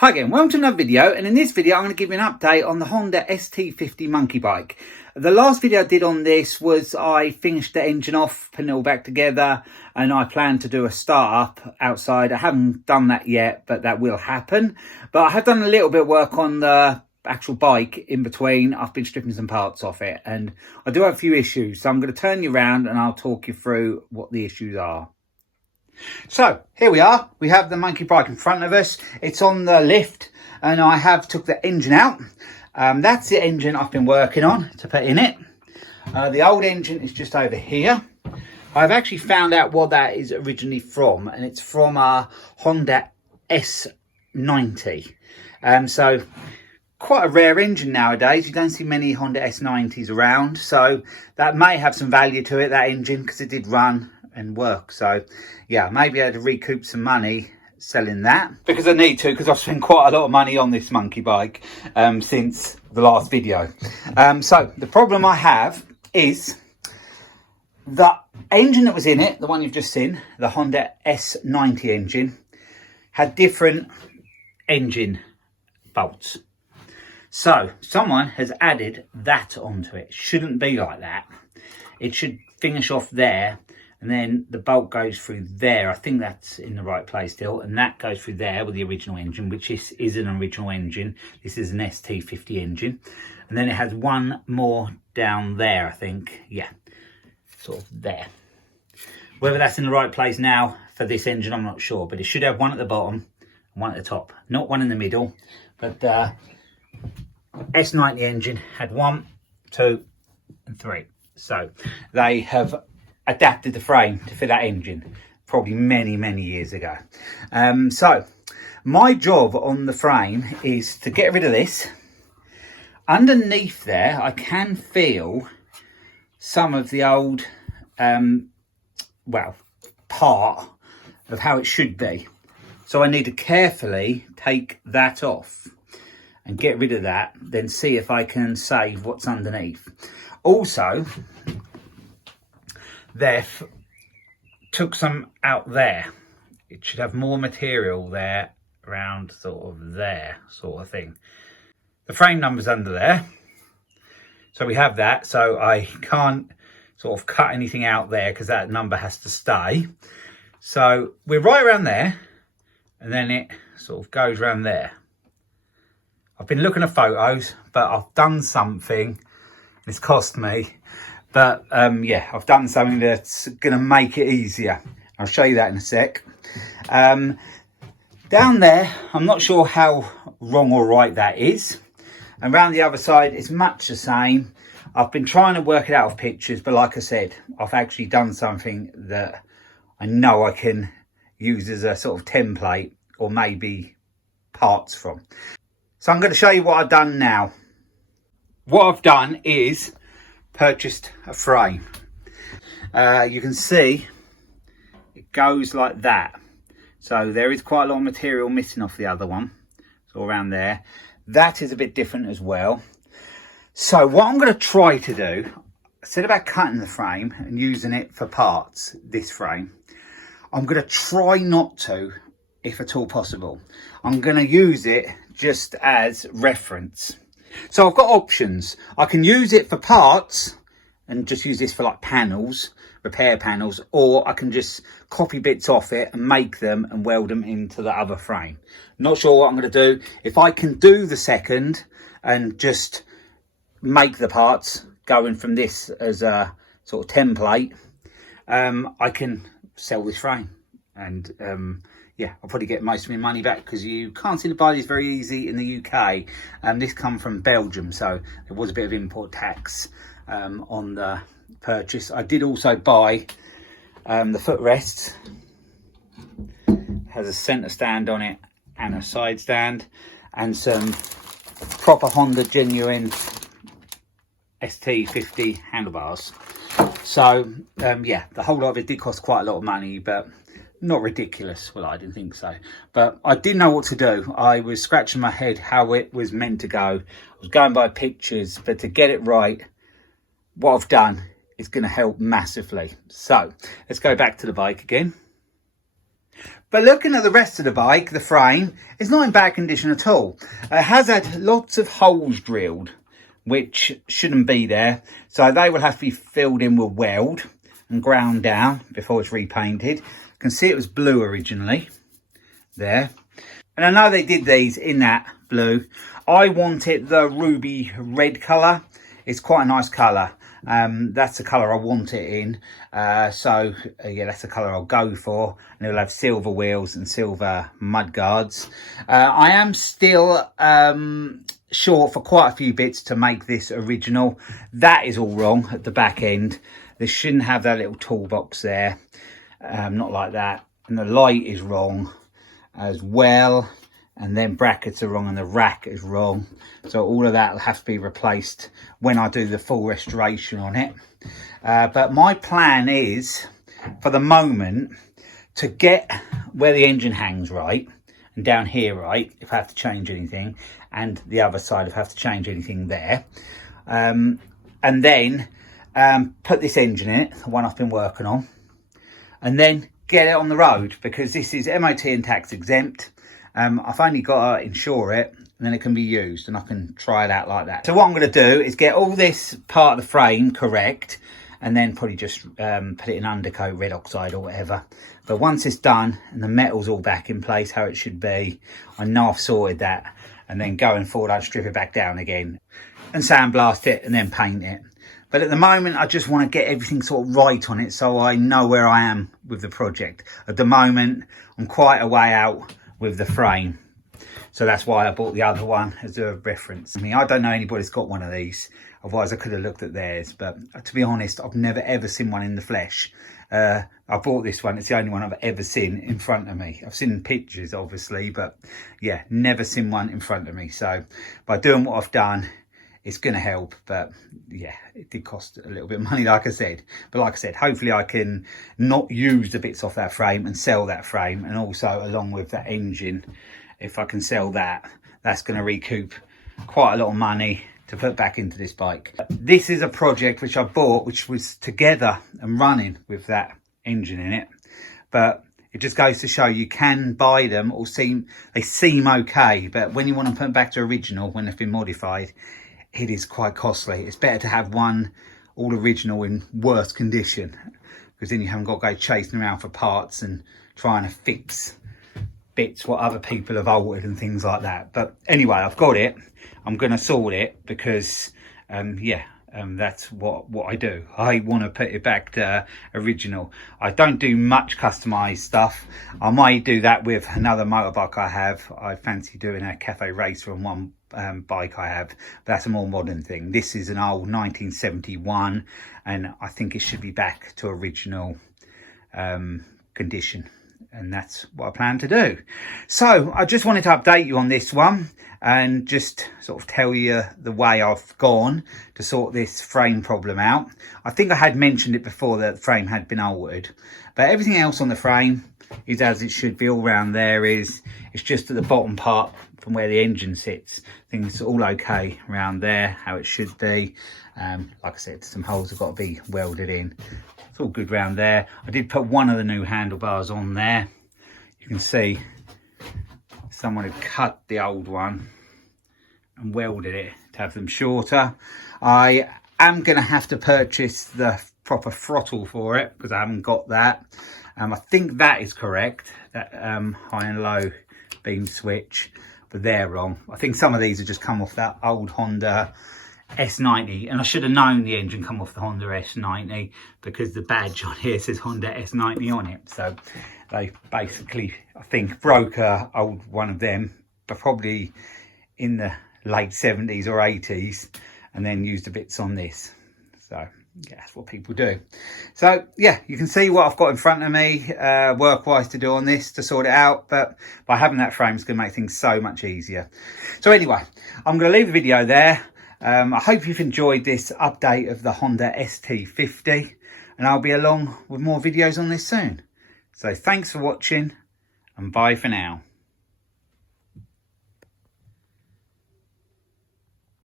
Hi again, welcome to another video, and in this video I'm going to give you an update on the Honda ST50 monkey bike. The last video I did on this was I finished the engine off, putting it all back together, and I plan to do a start up outside. I haven't done that yet, but that will happen. But I have done a little bit of work on the actual bike in between. I've been stripping some parts off it, and I do have a few issues, so I'm going to turn you around and I'll talk you through what the issues are. So here we are, we have the monkey bike in front of us. It's on the lift and I have took the engine out. That's the engine I've been working on to put in it. The old engine is just over here. I've actually found out what that is originally from, and it's from a Honda S90. So quite a rare engine nowadays. You don't see many Honda S90s around, so that may have some value to it, that engine, because it did run and work. So yeah, maybe I had to recoup some money selling that, because I need to, because I've spent quite a lot of money on this monkey bike since the last video. So the problem I have is the engine that was in it, the one you've just seen, the Honda S90 engine, had different engine bolts. So someone has added that onto it. Shouldn't be like that. It should finish off there, and then the bolt goes through there. I think that's in the right place still, and that goes through there with the original engine, which is an original engine. This is an ST50 engine, and then it has one more down there, I think. Yeah, sort of there. Whether that's in the right place now for this engine, I'm not sure, but it should have one at the bottom and one at the top, not one in the middle. But S90 engine had 1, 2 and 3, so they have adapted the frame to fit that engine probably many years ago. So my job on the frame is to get rid of this. Underneath there I can feel some of the old well, part of how it should be, so I need to carefully take that off and get rid of that, then see if I can save what's underneath. Also, they've took some out there. It should have more material there, around sort of there, sort of thing. The frame number's under there, so we have that, so I can't sort of cut anything out there because that number has to stay. So we're right around there, and then it sort of goes around there. I've been looking at photos, but I've done something, it's cost me, but yeah, I've done something that's going to make it easier. I'll show you that in a sec. Down there, I'm not sure how wrong or right that is. And around the other side, it's much the same. I've been trying to work it out with pictures, but like I said, I've actually done something that I know I can use as a sort of template, or maybe parts from. So I'm going to show you what I've done now. What I've done is purchased a frame. You can see it goes like that. So there is quite a lot of material missing off the other one. It's all around there. That is a bit different as well. So what I'm going to try to do, instead of cutting the frame and using it for parts, this frame, I'm going to try not to, if at all possible. I'm going to use it just as reference. So I've got options. I can use it for parts and just use this for like panels, repair panels, or I can just copy bits off it and make them and weld them into the other frame. Not sure what I'm going to do. If I can do the second and just make the parts going from this as a sort of template, I can sell this frame, and yeah, I'll probably get most of my money back, because you can't seem to buy these very easy in the UK. This come from Belgium, so there was a bit of import tax on the purchase. I did also buy the footrests. It has a centre stand on it and a side stand, and some proper Honda genuine ST50 handlebars. So yeah, the whole lot of it did cost quite a lot of money, but not ridiculous. Well, I didn't think so, but I didn't know what to do. I was scratching my head how it was meant to go. I was going by pictures, but to get it right, what I've done is going to help massively. So let's go back to the bike again. But looking at the rest of the bike, the frame, it's not in bad condition at all. It has had lots of holes drilled, which shouldn't be there. So they will have to be filled in with weld and ground down before it's repainted. You can see it was blue originally there. And I know they did these in that blue. I wanted the ruby red colour. It's quite a nice colour. That's the colour I want it in. Yeah, that's the colour I'll go for. And it'll have silver wheels and silver mud guards. I am still short for quite a few bits to make this original. That is all wrong at the back end. This shouldn't have that little toolbox there. Not like that. And the light is wrong as well. And then brackets are wrong and the rack is wrong. So all of that will have to be replaced when I do the full restoration on it. But my plan is, for the moment, to get where the engine hangs right, and down here right, if I have to change anything, and the other side if I have to change anything there. And then put this engine in it, the one I've been working on, and then get it on the road, because this is MOT and tax exempt. I've only got to insure it, and then it can be used, and I can try it out like that. So what I'm going to do is get all this part of the frame correct, and then probably just put it in undercoat, red oxide or whatever. But once it's done and the metal's all back in place how it should be, I know I've sorted that. And then going forward, I'd strip it back down again and sandblast it and then paint it. But at the moment, I just want to get everything sort of right on it so I know where I am with the project. At the moment, I'm quite a way out with the frame, so that's why I bought the other one as a reference. I mean, I don't know anybody's got one of these, otherwise I could have looked at theirs, but to be honest, I've never ever seen one in the flesh. I bought this one, it's the only one I've ever seen in front of me. I've seen pictures obviously, but yeah, never seen one in front of me. So by doing what I've done, it's going to help. But yeah, it did cost a little bit of money, like I said. But like I said, hopefully I can not use the bits off that frame and sell that frame. And also along with that engine, if I can sell that, that's going to recoup quite a lot of money to put back into this bike. This is a project which I bought, which was together and running with that engine in it. But it just goes to show you can buy them, or they seem okay. But when you want to put them back to original, when they've been modified, it is quite costly. It's better to have one all original in worse condition, because then you haven't got to go chasing around for parts and trying to fix bits what other people have altered and things like that. But anyway, I've got it. I'm going to sort it because that's what I do. I want to put it back to original. I don't do much customized stuff. I might do that with another motorbike I have. I fancy doing a cafe racer on one bike I have, but that's a more modern thing. This is an old 1971, and I think it should be back to original condition, and that's what I plan to do. So I just wanted to update you on this one and just sort of tell you the way I've gone to sort this frame problem out. I think I had mentioned it before that the frame had been altered, but everything else on the frame is as it should be. All round there it's just at the bottom part from where the engine sits. I think it's all okay around there, how it should be. Like I said, some holes have got to be welded in. It's all good round there. I did put one of the new handlebars on there. You can see someone had cut the old one and welded it to have them shorter. I am going to have to purchase the proper throttle for it because I haven't got that. I think that is correct, that high and low beam switch, but they're wrong. I think some of these have just come off that old Honda S90, and I should have known the engine come off the Honda S90 because the badge on here says Honda S90 on it. So they basically, I think, broke a old one of them, but probably in the late 70s or 80s, and then used the bits on this. So yeah, that's what people do. So yeah, you can see what I've got in front of me work-wise to do on this to sort it out, but by having that frame, it's going to make things so much easier. So anyway, I'm going to leave the video there. I hope you've enjoyed this update of the Honda ST50, and I'll be along with more videos on this soon. So thanks for watching, and bye for now.